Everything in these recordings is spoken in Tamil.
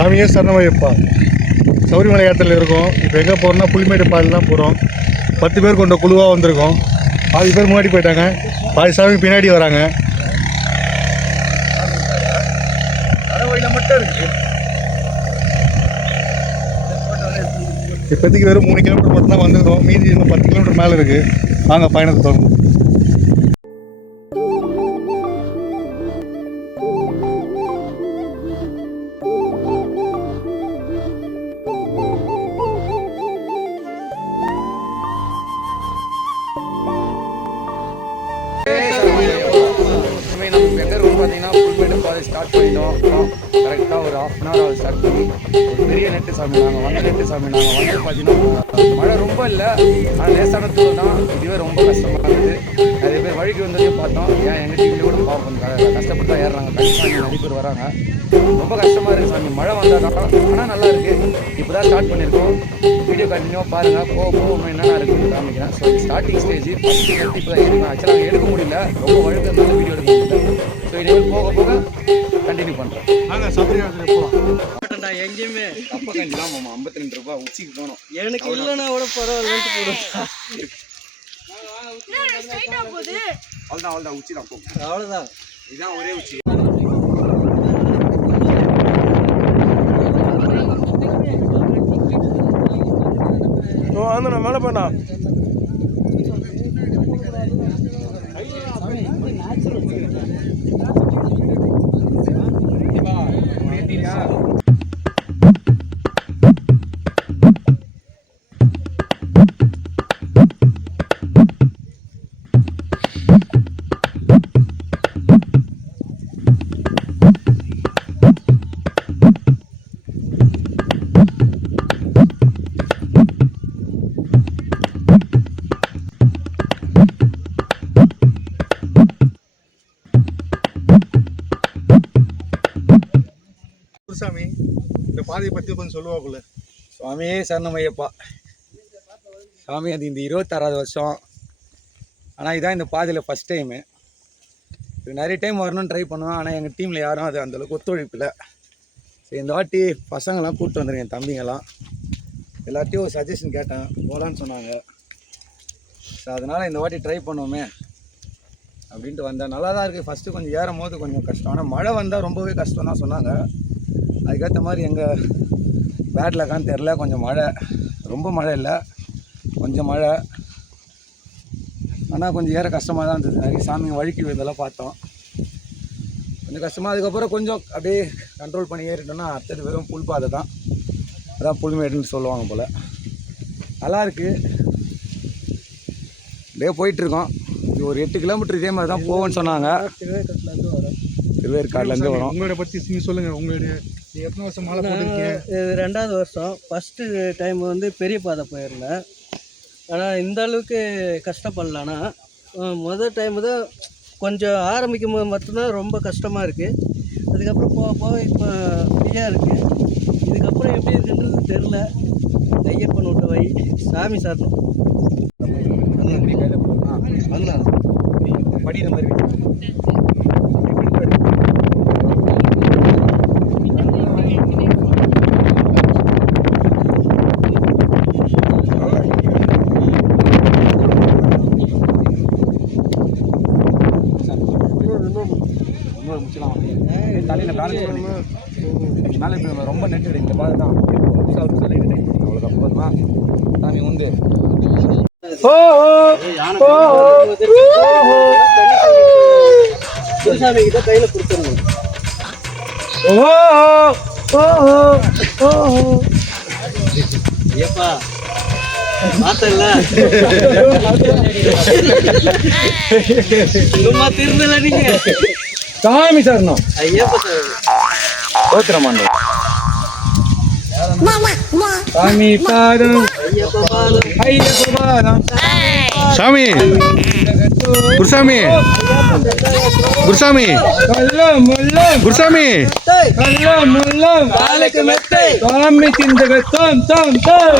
சாமியே சரணமையப்பா. சபரிமலை யாத்திரையில் இருக்கோம். இப்போ எங்கே போகிறோம்னா புலிமேடு பாதையில் தான் போகிறோம். 10 பேர் கொண்ட குழுவாக வந்திருக்கோம். பாதி பேர் முன்னாடி போயிட்டாங்க, பாதி சாமி பின்னாடி வராங்க. மட்டும் இருக்கு. இப்போதைக்கு வெறும் 3 கிலோமீட்டர் மட்டும் தான் வந்துருக்கோம். மீதி இன்னும் 10 கிலோமீட்டர் மேலே இருக்குது. வாங்க பயணத்தை தொடங்கும். பார்த்தீங்கன்னா புல்மேடு பாதை ஸ்டார்ட் பண்ணிட்டோம். கரெக்டாக ஒரு 1/2 hour ஆகுது ஸ்டார்ட் பண்ணி. ஒரு பெரிய நெட்டு சாமி நாங்கள் வந்த நெட்டு சாமி நாங்கள் வந்து பார்த்தீங்கன்னா மழை ரொம்ப இல்லை, ஆனால் லேசான தூரம் தான். இதுவே ரொம்ப கஷ்டமாக இருக்குது. நிறைய பேர் வழிக்கு வந்ததையும் பார்த்தோம். ஏன் எங்கள் டீம்லேயே கூட பார்ப்போம், கஷ்டப்பட்டு தான் ஏறுறாங்க. கண்டிப்பாக நிறைய பேர் வராங்க. ரொம்ப கஷ்டமாக இருக்குது சாமி. மழை வந்தால் தான், ஆனால் நல்லா இருக்குது. இப்போ தான் ஸ்டார்ட் பண்ணியிருக்கோம். வீடியோ கண்டினியூவாக பாருங்கள். போக என்னென்ன இருக்குன்னு காமிக்கிறேன். ஸோ ஸ்டார்டிங் ஸ்டேஜ் ஃபஸ்ட்டு இப்போ தான் எடுக்கணும். ஆக்சுவலாக எடுக்க முடியல, ரொம்ப வழுக்கிறதுனால வீடியோ எடுக்க முடியல. ஸோ இனிமேல் போக போக கண்டினியூ பண்ணுறோம். நாங்கள் சபரிமலை போகலாம். எங்கேயுமே அப்போ கஞ்சி தான் மாமா 52 ரூபா உச்சிக்கு போகணும். எனக்கு இல்லைன்னா கூட பரவாயில்லன்ட்டு போடுவோம். அவ்வளோதான் உச்சி தான் போகும். அவ்வளோதான், இதுதான் ஒரே உச்சி. மேலே போனா சாமி. இந்த பாதையை பற்றி கொஞ்சம் சொல்லுவாக்குள்ள. சுவாமியே சரணமையப்பா. சாமி அது இந்த 26வது வருஷம். ஆனால் இதான் இந்த பாதையில் ஃபஸ்ட் டைமு. இது நிறைய டைம் வரணும்னு ட்ரை பண்ணுவேன், ஆனால் எங்கள் டீமில் யாரும் அது அந்தளவுக்கு ஒத்துழைப்பில்லை. சரி, இந்த வாட்டி பசங்கள்லாம் கூப்பிட்டு வந்துருங்க, என் தம்பிங்கெல்லாம். எல்லாத்தையும் ஒரு சஜஷன் கேட்டேன், போகலான்னு சொன்னாங்க. ஸோ அதனால் இந்த வாட்டி ட்ரை பண்ணுவோமே அப்படின்ட்டு வந்தேன். நல்லா தான் இருக்குது. ஃபஸ்ட்டு கொஞ்சம் ஏறும் போது கொஞ்சம் கஷ்டம், ஆனால் மழை வந்தால் ரொம்பவே கஷ்டம் தான் சொன்னாங்க. அதுக்கேற்ற மாதிரி எங்கள் பேட்லக்கான்னு தெரில, கொஞ்சம் மழை, ரொம்ப மழை இல்லை, கொஞ்சம் மழை. ஆனால் கொஞ்சம் ஏற கஷ்டமாக தான் இருந்தது. நிறைய சாமி வழுக்கி இதெல்லாம் பார்த்தோம், கொஞ்சம் கஷ்டமாக. அதுக்கப்புறம் கொஞ்சம் அப்படியே கண்ட்ரோல் பண்ணி ஏறிட்டோம்னா அடுத்தது வெறும் புல் பாதை தான். அதான் புல்மேடுன்னு சொல்லுவாங்க போல். நல்லா இருக்குது. அப்படியே போயிட்டுருக்கோம். இது ஒரு 8 கிலோமீட்டர் இதே மாதிரி தான் போவோன்னு சொன்னாங்க. திருவேற்காடுலேருந்து வரோம். உங்களோட பற்றி நீங்கள் சொல்லுங்கள். உங்களுடைய எத்தனை வருஷம் மாலை போட்டிருக்கீங்க? இது 2வது வருஷம். ஃபஸ்ட்டு டைம் வந்து பெரிய பாதை போயிருந்தேன், ஆனால் இந்த அளவுக்கு கஷ்டப்படல. ஆனால் முதல் டைம் தான் கொஞ்சம் ஆரம்பிக்கும் போது மட்டும்தான் ரொம்ப கஷ்டமாக இருக்குது. அதுக்கப்புறம் போக போக இப்போ ஃப்ரீயாக இருக்குது. இதுக்கப்புறம் எப்படி இருக்குன்றது தெரில. ஐயப்பன் விட்ட வை சாமி சாத்தம் அதெல்லாம் படிக்கிற மாதிரி முடிச்சலாம். தலையில் மேலே இப்போ ரொம்ப நெட்டு இந்த பாதை தான் அவ்வளோதான். போதுமா சாமி உண்டு. சாமி கிட்ட கையில் கொடுத்துருங்க. ஏப்பா மாத்தல சும்மா திருந்தல நீங்க. சாமி சரணம். ஐயப்பா கோத்திரமாண்டோ சாமி பாதம் ஐயப்ப பாதம். சாமி குருசாமி குருசாமி குருசாமி சாமி சிந்தகத்தம் தம்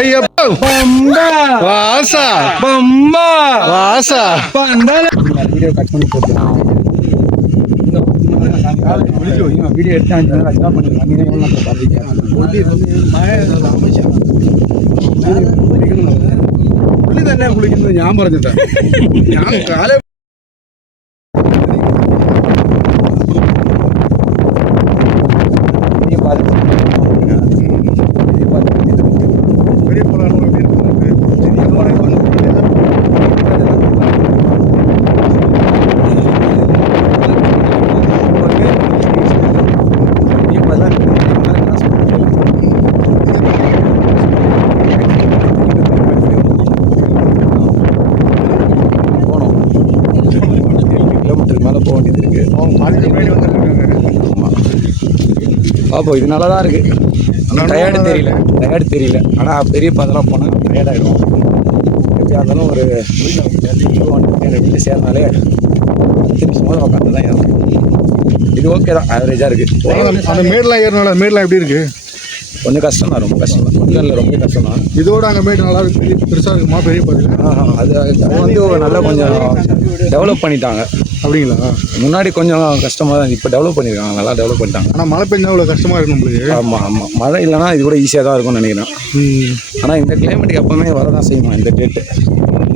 ஐயப்ப பம்பா வாசா பம்பா வாசா பந்தல. வீடியோ கட் பண்ணி போட்டுருக்கோம். வீடியோ எடுத்து 5 நேரம் அஜா பண்ணிருக்காங்க. நீங்கள் எவ்வளோ நேரம் பார்த்தீங்க? மழை அமைச்சர் புள்ளி தானே குளிக்கணும் ஞாபகம் இருந்துட்டேன். நான் காலை பெரிய போல அனுபவம் எப்படி இருக்கு? எவ்வளோ வந்து கிலோமீட்டருக்கு மேலே போக வேண்டியது இருக்குது. அவங்க பாதிக்கு முன்னாடி வந்துருக்காங்க. பார்ப்போம். இது நல்லா தான் இருக்குது. டயர்டு தெரியல. ஆனால் பெரிய பாதெல்லாம் போனால் டயர்டாகிடும். எப்படியா இருந்தாலும் ஒரு 2 சேர்னாலே 10 நிமிஷமாவது உட்காந்து தான் ஏறும். இது ஓகே தான், ஆவரேஜாக இருக்குது. அந்த மேடெலாம் ஏறினால மேடெலாம் எப்படி இருக்கு? கொஞ்சம் கஷ்டம் தான், ரொம்ப கஷ்டம் தான். கொஞ்சம் இல்லை, ரொம்ப கஷ்டம் தான். இதோட அங்கே மேடு நல்லா இருக்கு, பெரிய பெருசாக இருக்குமா பெரிய பாதையில்? அது வந்து நல்லா கொஞ்சம் டெவலப் பண்ணிட்டாங்க. அப்படிங்களா? முன்னாடி கொஞ்சம் கஷ்டமாக தான், இப்போ டெவலப் பண்ணியிருக்காங்க, நல்லா டெவலப் பண்ணிட்டாங்க. ஆனால் மழை பெஞ்சா அவ்வளோ கஷ்டமாக இருக்கும் உங்களுக்கு. ஆமாம். மழை இல்லைனா இது கூட ஈஸியாக தான் இருக்கும்னு நினைக்கிறேன். ஆனால் இந்த கிளைமேட்டுக்கு எப்போவுமே வரதான் செய்யுமா இந்த டேட்டு.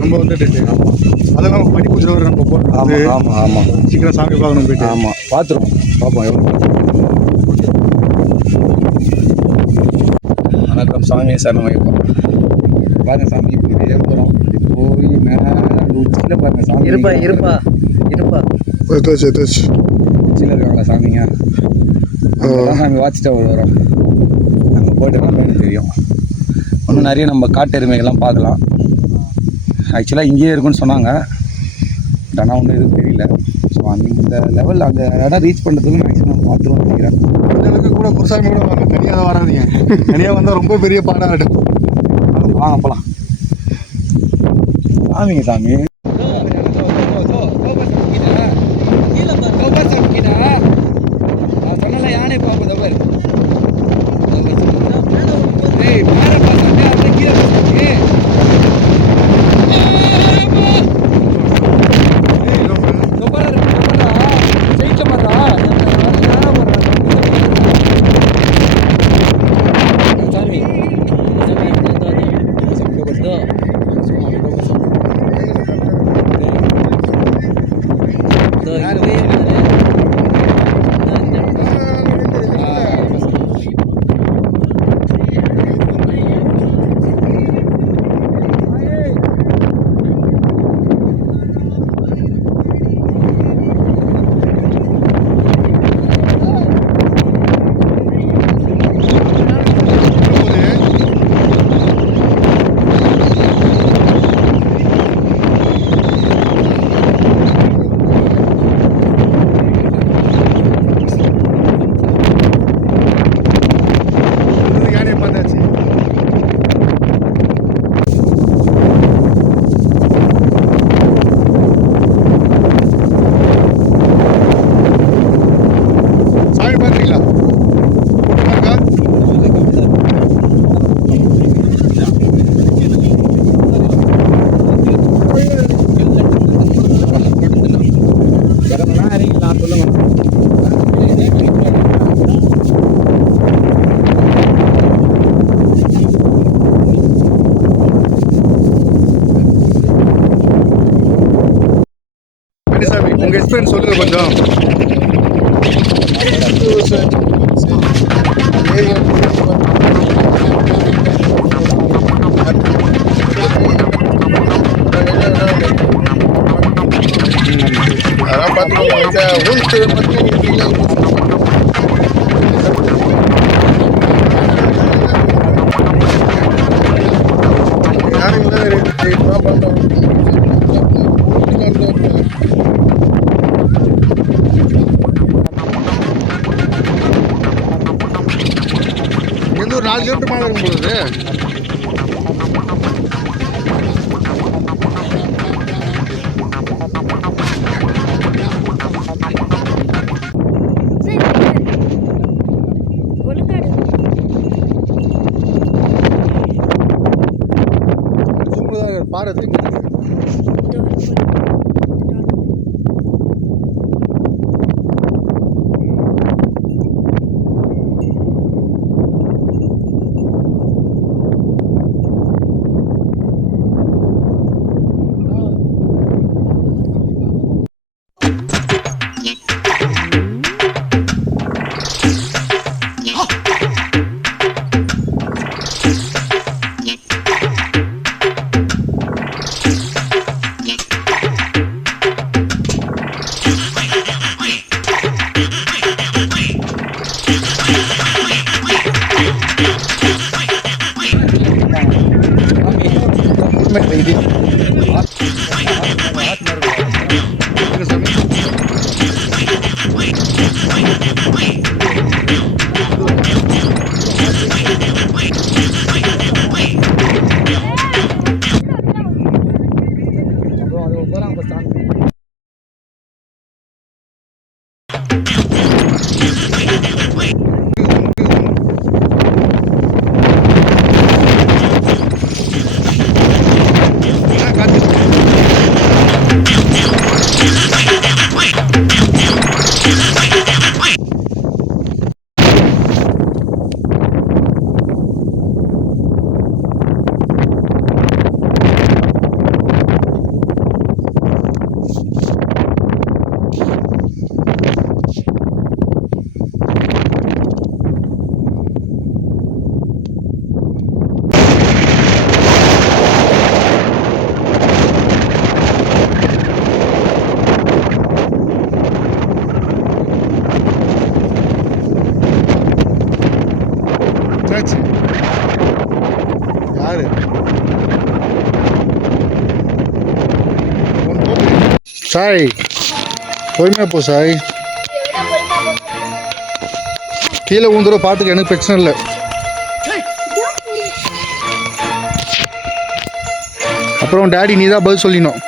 நம்ம வந்துட்டு அதெல்லாம் பனி பூஜை நம்ம போகிறோம். ஆமாம். சீக்கிரம் சாமி பார்க்கணும் போயிட்டு. ஆமாம், பார்ப்போம் எவ்வளோ. வணக்கம் சாமி, சரணமையப்பா. பாருங்க சாமி, இப்படி போகிறோம். போய் மேலே உச்சியில் பாருங்க சாமி. இருப்பா உச்சியில் இருக்காங்களா சாமிங்க? அதான் சாமி வாட்ச் டவர் வரும். அங்கே போய்ட்டுனா மேலே தெரியும். இன்னும் நிறைய நம்ம காட்டு எருமைகள்லாம் பார்க்கலாம். ஆக்சுவலாக இங்கேயே இருக்குன்னு சொன்னாங்க, பட் ஆனால் ஒன்றும் எதுவும் தெரியல. ஸோ அந்த லெவலில் அந்த இடம் ரீச் பண்ணுறதுக்கு மேக்ஸிமம் பார்த்துருவோம் நினைக்கிறேன். உங்களுக்கு கூட குருசாமி கூட வாங்க, தனியாக வராதிங்க. தனியாக வந்தால் ரொம்ப பெரிய பாடாகட்டும். வாங்க போகலாம். சாமிங்க சாமி. சொன்னல யானை பார்ப்போம். தவறு உங்கள் எக்ஸ்பீரியன்ஸ் சொல்லுங்கள் கொஞ்சம். அதெல்லாம் பார்த்துக்கோங்க. எந்த ஒரு 4 கிலோமீட்டர் மேலே இருக்கும் பொழுது பாரதி சாய் பொறுமையாக போ சாய். கீழே ஊந்துட பார்த்துக்க, எனக்கு பிரச்சனை இல்லை. அப்புறம் டேடி நீ தான் பதில் சொல்லிடணும்.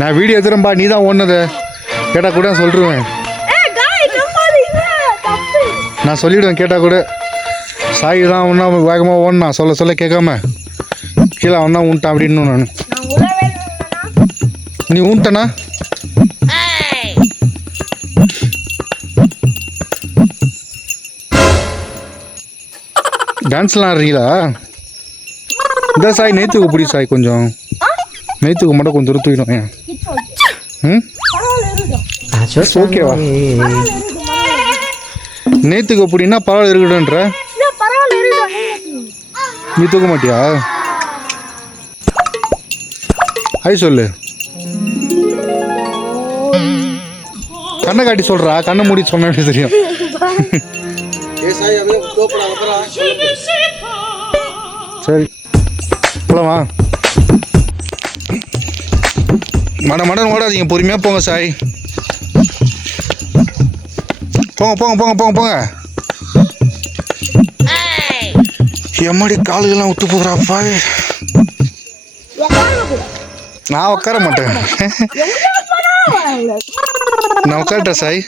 நான் வீடியோ எடுத்துறேன்பா, நீ தான் ஓடுனதை கேட்டால் கூட சொல்லிடுவேன். நான் சொல்லிவிடுவேன் கேட்டால் கூட. சாய் தான் ஒன்றா வேகமாக ஓடனா சொல்ல சொல்ல கேட்காம கீழே ஒன்றா ஊன்ட்டான் அப்படின்னு நான். நீ ஊன்ட்டனா டான்ஸ்லாம் ஆடுறீங்களா? இந்த சாய் நேற்றுக்கு பிடி சாய், கொஞ்சம் நேற்றுக்கு மட்டும் கொஞ்சம் தூக்கிடும். ஏன் ம் ஓகேவா? நேற்றுக்கு அப்படின்னா பரவாயில்ல இருக்கட்டும்ன்ற. நீ தூக்க மாட்டியா? ஹாய் சொல்லு. கண்ணை காட்டி சொல்றா, கண்ணை மூடி சொன்ன தெரியும். சரி போலாமா? மடன் ஓடாதீங்க, பொறுமையாக போங்க சாய். போங்க போங்க போங்க போங்க போங்க. எம்மாடி காலுகள்லாம் விட்டு போகுறாப்பா. நான் உட்கார மாட்டேன். நான் உட்காரட்டா சாய்?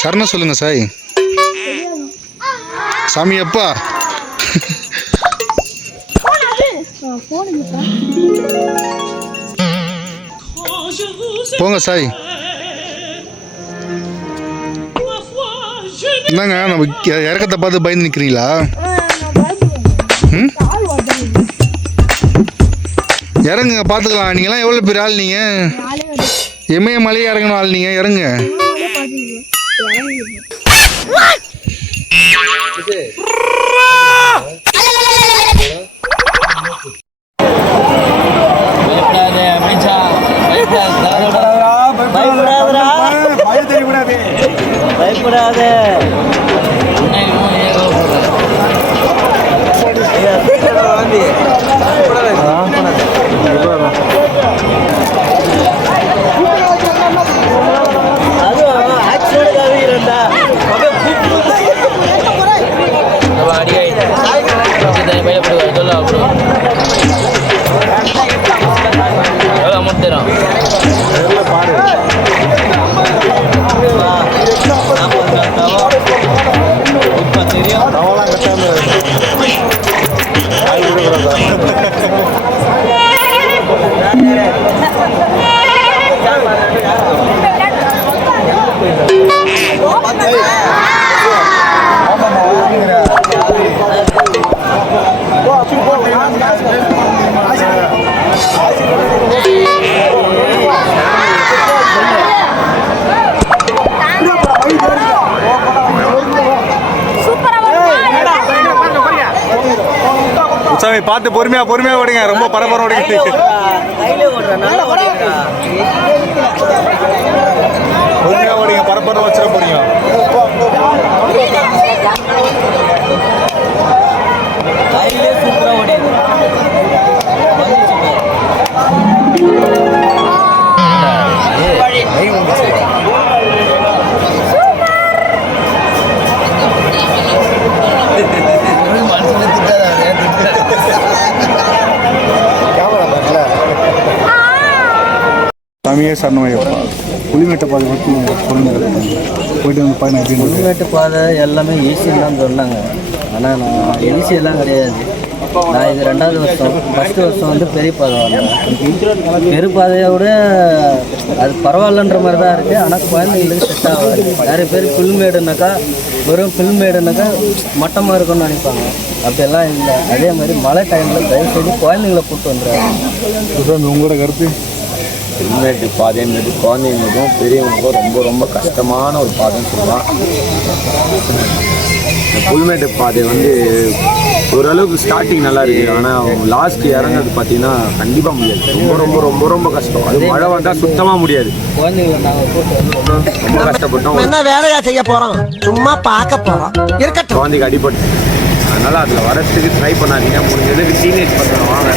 சரணம் சொல்லுங்க சாய். சாமி அப்பா. போங்க சாய். என்னங்க நம்ம இறக்கத்தை பார்த்து பயந்து நிற்கிறீங்களா? ம் இறங்குங்க, பார்த்துக்கலாம். நீங்களாம் எவ்வளோ பெரிய ஆள்? நீங்கள் இமயமலையே இறங்கணும் ஆள். நீங்கள் இறங்க. பயப்படாத. சாமி பார்த்து பொறுமையா ஓடுங்க. ரொம்ப பரபரம் ஓடுங்க. பொறுமையா ஓடுங்க, பரபரம் வச்சிட போறீங்க. சாமியே சரணமையப்பா. புலிமேட்டு பாதை பற்றி போயிட்டு வந்து பாருங்க. புலிமேட்டு பாதை எல்லாமே ஈஸின்னு தான் சொன்னாங்க. ஆனால் நான் ஈஸியெல்லாம் கிடையாது. நான் இது 2வது வருஷம். ஃபஸ்ட்டு வருஷம் வந்து பெரிய பாதை வந்தேன். பெரிய பாதையை விட அது பரவாயில்லன்ற மாதிரி தான் இருக்குது. ஆனால் குழந்தைங்களுக்கு செட் ஆகாது. நிறைய பேர் புல்மேடுனாக்கா வெறும் புல்மேடுனாக்கா மட்டமாக இருக்கும்னு நினைப்பாங்க. அப்படியெல்லாம் இல்லை. அதே மாதிரி மழை டைமில் தயவுசெய்து குழந்தைங்களை கூப்பிட்டு வந்துடுறாங்க. உங்களோட கருத்து? புல்மேட்டு பாதைன்றது குழந்தைங்களுக்கும் பெரியவங்களுக்கும் ரொம்ப ரொம்ப கஷ்டமான ஒரு பாதைன்னு சொல்லலாம். இந்த புல்மேட்டு பாதை வந்து ஓரளவுக்கு ஸ்டார்டிங் நல்லா இருக்குது, ஆனால் லாஸ்ட் இறங்குறது பார்த்தீங்கன்னா கண்டிப்பாக முடியாது. ரொம்ப ரொம்ப ரொம்ப ரொம்ப கஷ்டம். அது மழை வந்தால் சுத்தமாக முடியாது. குழந்தைங்கள நாங்கள் போட்டு ரொம்ப கஷ்டப்பட்டோம். என்ன வேலையா செய்ய போறோம், சும்மா பார்க்க போறோம். இருக்கட்டும். குழந்தைக்கு அடிபட்டு, அதனால் அதில் வரத்துக்கு ட்ரை பண்ணாதீங்க. முடிஞ்சதுக்கு டீனேஜ் பசங்க வாங்க.